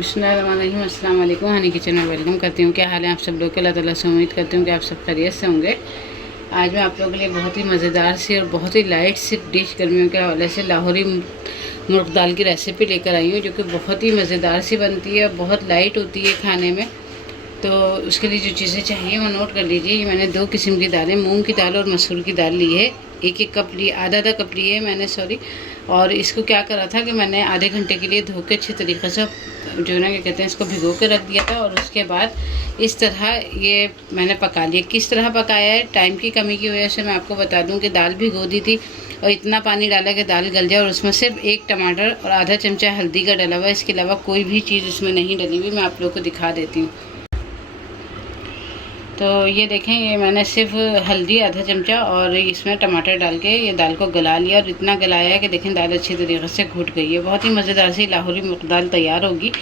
बिस्मिल्लाहिर्रहमानिर्रहीम, अस्सलाम वालेकुम। हनी किचन में वेलकम करती हूँ। क्या हाल है आप सब लोग के? अल्लाह ताला से उम्मीद करती हूँ कि आप सब खैरियत से होंगे। आज मैं आप लोगों के लिए बहुत ही मज़ेदार सी और बहुत ही लाइट सी डिश गर्मियों के हवाले से लाहौरी मुर्ग दाल की रेसिपी लेकर आई हूँ, जो कि बहुत ही मज़ेदार सी बनती है, बहुत लाइट होती है खाने में। तो उसके लिए जो चीज़ें चाहिए वो नोट कर लीजिए। ये मैंने दो किस्म की दालें, मूंग की दाल और मसूर की दाल ली है। एक एक कप लिए, आधा कप लिए मैंने, सॉरी। और इसको क्या करा था कि मैंने आधे घंटे के लिए धो के अच्छी तरीके से, जो ना क्या कहते हैं, इसको भिगो के रख दिया था। और उसके बाद इस तरह ये मैंने पका लिया। किस तरह पकाया है, टाइम की कमी की वजह से मैं आपको बता दूं कि दाल भिगो दी थी और इतना पानी डाला कि दाल गल जाए। और उसमें सिर्फ एक टमाटर और आधा चमचा हल्दी का डला हुआ है। इसके अलावा कोई भी चीज़ इसमें नहीं डली हुई। मैं आप लोगों को दिखा देती हूँ। तो ये देखें, ये मैंने सिर्फ हल्दी आधा चमचा और इसमें टमाटर डाल के ये दाल को गला लिया। और इतना गलाया है कि देखें दाल अच्छी तरीके से घुट गई है। बहुत ही मज़ेदार सी लाहौरी मुर्ग दाल तैयार होगी।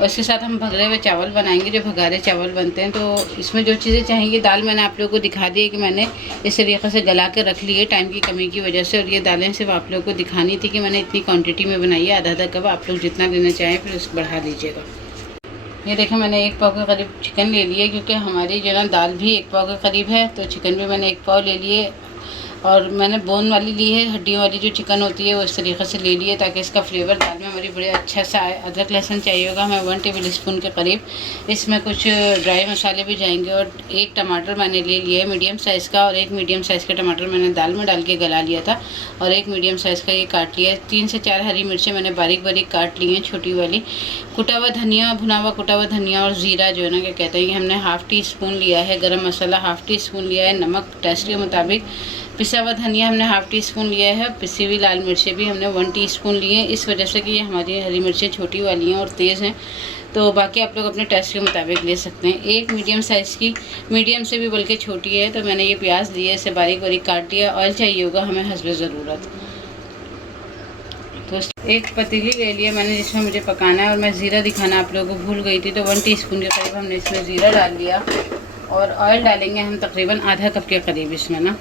और इसके साथ हम भगरे हुए चावल बनाएंगे, जो भगारे चावल बनते हैं। तो इसमें जो चीज़ें चाहिए, दाल मैंने आप लोगों को दिखा दी है कि मैंने इस तरीके से गला के रख ली है टाइम की कमी की वजह से। और ये दालें सिर्फ आप लोगों को दिखानी थी कि मैंने इतनी क्वांटिटी में बनाई है, आधा कप। आप लोग जितना लेना चाहें फिर उसको बढ़ा लीजिएगा। ये देखें, मैंने एक पाव के करीब चिकन ले लिए, क्योंकि हमारी जो ना दाल भी एक पाव के करीब है, तो चिकन भी मैंने एक पाव ले लिए। और मैंने बोन वाली ली है, हड्डियों वाली जो चिकन होती है वो इस तरीके से ले लिए, ताकि इसका फ्लेवर दाल में हमारी बड़े अच्छा सा आए। अदरक लहसुन चाहिए होगा हमें 1 टेबल स्पून के करीब। इसमें कुछ ड्राई मसाले भी जाएंगे। और एक टमाटर मैंने ले लिया है मीडियम साइज़ का, और एक मीडियम साइज़ का टमाटर मैंने दाल में डाल के गला लिया था। और एक मीडियम साइज़ का ये काट लिया है। 3 से 4 हरी मिर्चें मैंने बारीक बारीक काट ली हैं, छोटी वाली। कुटा हुआ धनिया, भुना हुआ कुटा हुआ धनिया और ज़ीरा, जो है ना क्या कहते हैं, ये हमने हाफ़ टी स्पून लिया है। गरम मसाला हाफ़ टी स्पून लिया है। नमक टेस्ट के मुताबिक। पिसा हुआ धनिया हमने हाफ़ टी स्पून लिया है। पिसी हुई लाल मिर्चें भी हमने 1 टीस्पून लिए हैं, इस वजह से कि ये हमारी हरी मिर्चें छोटी वाली हैं और तेज़ हैं। तो बाकी आप लोग अपने टेस्ट के मुताबिक ले सकते हैं। एक मीडियम साइज़ की, मीडियम से भी बल्कि छोटी है, तो मैंने ये प्याज लिए, इसे बारीक बारीक काट दिया। ऑयल चाहिए होगा हमें हस्बे ज़रूरत। तो एक पतीली ले लिया मैंने, जिसमें मुझे पकाना है। और मैं ज़ीरा दिखाना आप लोगों को भूल गई थी, तो 1 टीस्पून के करीब हमने इसमें ज़ीरा डाल लिया। और ऑयल डालेंगे हम तकरीबन आधा कप के करीब इसमें ना।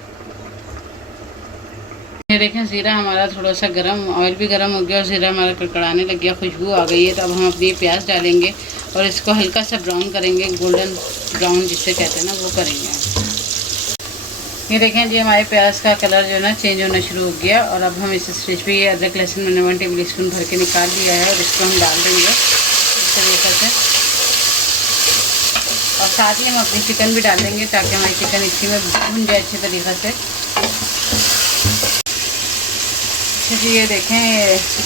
ये देखें, ज़ीरा हमारा थोड़ा सा गर्म, ऑयल भी गर्म हो गया और ज़ीरा हमारा कड़कड़ाने लग गया, खुशबू आ गई है। तो अब हम अपनी प्याज डालेंगे और इसको हल्का सा ब्राउन करेंगे, गोल्डन ब्राउन जिससे कहते हैं ना, वो करेंगे। ये देखें जी, हमारे प्याज का कलर जो है ना चेंज होना शुरू हो गया। और अब हम इस स्टेज पे ये अदरक लहसुन मैंने 1 टेबल स्पून भर के निकाल लिया है, और इसको हम डाल देंगे इस तरीके से। और साथ ही हम अपनी चिकन भी डाल देंगे, ताकि हमारी चिकन इसी में भून जाए अच्छे तरीके से। जी ये देखें,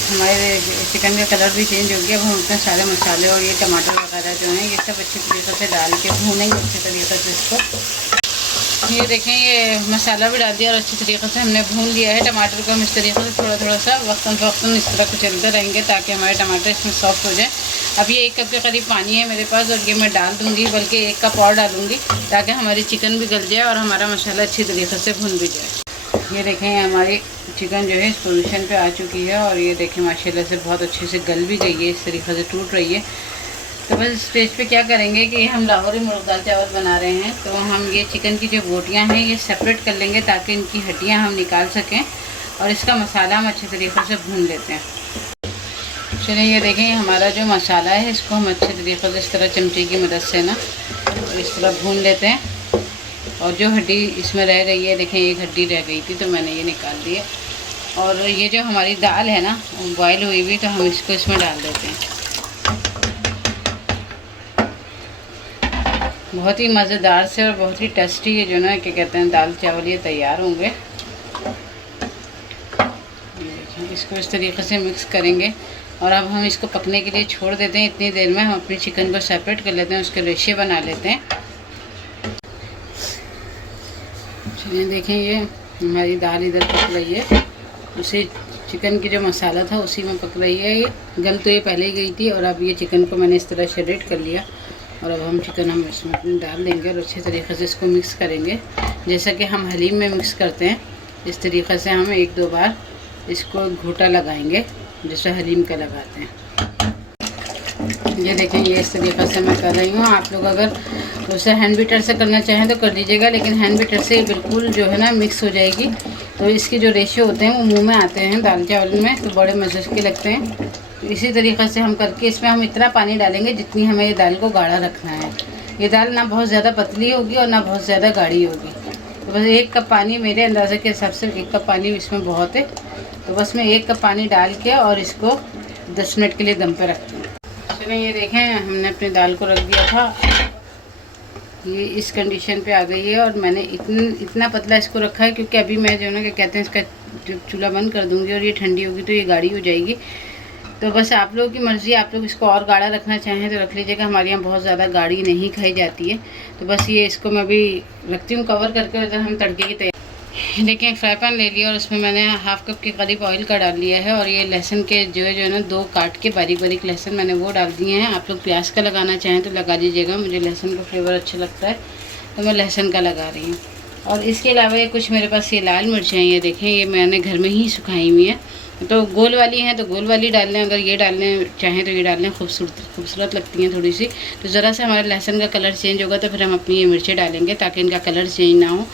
हमारे चिकन का कलर भी चेंज हो गया। अब हम अपने सारे मसाले और ये टमाटर वगैरह जो हैं, ये सब अच्छी तरीके से डाल के भूनेंगे अच्छे तरीके से इसको। ये देखें, ये मसाला भी डाल दिया और अच्छी तरीके से हमने भून लिया है। टमाटर को हम इस तरीके से थोड़ा थोड़ा सा वक्तन इस तरह कुचलते रहेंगे, ताकि हमारे टमाटर इसमें सॉफ्ट हो जाए। अब ये 1 कप के करीब पानी है मेरे पास, और ये मैं डाल दूँगी, बल्कि 1 कप और डालूँगी, ताकि हमारी चिकन भी गल जाए और हमारा मसाला अच्छी तरीके से भून भी जाए। ये देखें, हमारी चिकन जो है इस पोजीशन पे आ चुकी है। और ये देखें माशाल्लाह से बहुत अच्छे से गल भी गई है, इस तरीके से टूट रही है। तो बस स्टेज पे क्या करेंगे कि हम लाहौरी मुर्ग दाल चावल बना रहे हैं, तो हम ये चिकन की जो बोटियां हैं ये सेपरेट कर लेंगे, ताकि इनकी हड्डियां हम निकाल सकें। और इसका मसाला हम अच्छे तरीके से भून लेते हैं। चलिए, ये देखें, हमारा जो मसाला है इसको हम अच्छे तरीके से इस तरह चमचे की मदद से ना इस तरह भून लेते हैं। और जो हड्डी इसमें रह गई है, देखें एक हड्डी रह गई थी, तो मैंने ये निकाल दी है। और ये जो हमारी दाल है ना बॉयल हुई हुई, तो हम इसको इसमें डाल देते हैं। बहुत ही मज़ेदार से और बहुत ही टेस्टी ये जो ना क्या कहते हैं दाल चावल ये तैयार होंगे। इसको इस तरीके से मिक्स करेंगे। और अब हम इसको पकने के लिए छोड़ देते हैं। इतनी देर में हम अपनी चिकन को सेपरेट कर लेते हैं, उसके रेशे बना लेते हैं। चलिए देखें, ये हमारी दाल इधर पक रही है, उसी चिकन की जो मसाला था उसी में पक रही है। ये गल तो ये पहले ही गई थी। और अब ये चिकन को मैंने इस तरह शेडेड कर लिया। और अब हम चिकन हम इसमें डाल देंगे और अच्छे तरीके से इसको मिक्स करेंगे, जैसा कि हम हलीम में मिक्स करते हैं। इस तरीके से हम 1-2 बार इसको घूटा लगाएंगे, जैसे हलीम का लगाते हैं। ये देखें, ये इस तरीके से मैं कर रही हूँ। आप लोग अगर उसे हैंड बीटर से करना चाहें तो कर लीजिएगा, लेकिन हैंड बीटर से बिल्कुल जो है ना मिक्स हो जाएगी। तो इसके जो रेशियो होते हैं वो मुंह में आते हैं दाल चावल में, तो बड़े मज़े के लगते हैं। तो इसी तरीक़े से हम करके इसमें हम इतना पानी डालेंगे जितनी हमें ये दाल को गाढ़ा रखना है। ये दाल ना बहुत ज़्यादा पतली होगी और ना बहुत ज़्यादा गाढ़ी होगी। तो बस 1 कप पानी, मेरे अंदाज़े के हिसाब से 1 कप पानी इसमें बहुत है। तो बस मैं 1 कप पानी डाल के और इसको 10 मिनट के लिए दम पे रखती हूँ। चलिए ये देखें, हमने अपनी दाल को रख दिया था, ये इस कंडीशन पे आ गई है। और मैंने इतना पतला इसको रखा है क्योंकि अभी मैं जो है ना क्या कहते हैं, इसका जब चूल्हा बंद कर दूँगी और ये ठंडी होगी तो ये गाढ़ी हो जाएगी। तो बस आप लोगों की मर्ज़ी, आप लोग इसको और गाढ़ा रखना चाहें तो रख लीजिएगा। हमारे यहाँ बहुत ज़्यादा गाढ़ी नहीं खाई जाती है। तो बस ये इसको मैं अभी रखती हूँ कवर करके, उधर हम तड़के की तैयारी। देखिए एक फ्राई पैन ले लिया और उसमें मैंने 1/2 कप के करीब ऑयल का डाल लिया है। और ये लहसुन के जो है ना 2 काट के बारीक बारीक लहसुन मैंने वो डाल दिए हैं। आप लोग प्याज का लगाना चाहें तो लगा दीजिएगा, मुझे लहसुन का फ्लेवर अच्छा लगता है तो मैं लहसुन का लगा रही हूँ। और इसके अलावा ये कुछ मेरे पास ये लाल मिर्चें हैं, ये देखें ये मैंने घर में ही सुखाई हुई है। तो गोल वाली हैं तो गोल वाली डाल लें, अगर ये डालने चाहें तो ये डाल लें, खूबसूरत लगती हैं थोड़ी सी। तो ज़रा सा हमारे लहसुन का कलर चेंज होगा तो फिर हम अपनी ये मिर्चें डालेंगे ताकि इनका कलर चेंज ना हो,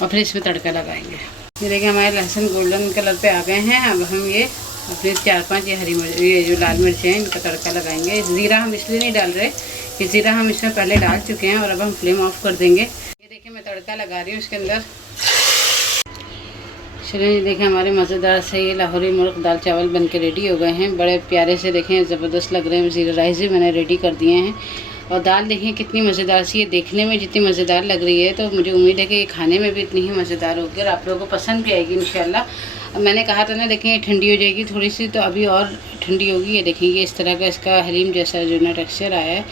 और फिर इसमें तड़का लगाएंगे। ये देखिए हमारे लहसुन गोल्डन कलर पे आ गए हैं। अब हम ये अपने 4-5 ये हरी मिर्च, ये जो लाल मिर्चें हैं इनका तड़का लगाएंगे। ज़ीरा हम इसलिए नहीं डाल रहे कि ज़ीरा हम इसमें पहले डाल चुके हैं और अब हम फ्लेम ऑफ कर देंगे। ये देखिए मैं तड़का लगा रही हूँ इसके अंदर। चलिए देखिए हमारे मज़ेदार से ये लाहौरी मुर्ग दाल चावल बन के रेडी हो गए हैं। बड़े प्यारे से देखें, ज़बरदस्त लग रहे हैं। ज़ीरा राइस भी मैंने रेडी कर दिए हैं। और दाल देखें कितनी मज़ेदार सी, ये देखने में जितनी मज़ेदार लग रही है तो मुझे उम्मीद है कि ये खाने में भी इतनी ही मज़ेदार होगी और आप लोगों को पसंद भी आएगी इंशाल्लाह। अब मैंने कहा था ना, देखें ये ठंडी हो जाएगी थोड़ी सी, तो अभी और ठंडी होगी। ये देखें ये इस तरह का इसका हलीम जैसा जो ना टेक्सचर आया है,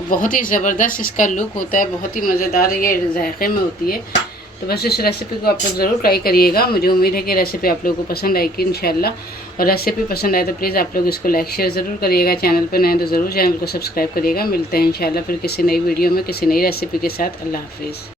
बहुत ही ज़बरदस्त इसका लुक होता है, बहुत ही मज़ेदार ये जायक़े में होती है। तो बस इस रेसिपी को आप लोग ज़रूर ट्राई करिएगा। मुझे उम्मीद है कि रेसिपी आप लोगों को पसंद आएगी इंशाल्लाह। और रेसिपी पसंद आए तो प्लीज़ आप लोग इसको लाइक शेयर ज़रूर करिएगा। चैनल पर नए तो ज़रूर चैनल को सब्सक्राइब करिएगा। मिलते हैं इंशाल्लाह फिर किसी नई वीडियो में किसी नई रेसिपी के साथ। अल्लाह हाफिज़।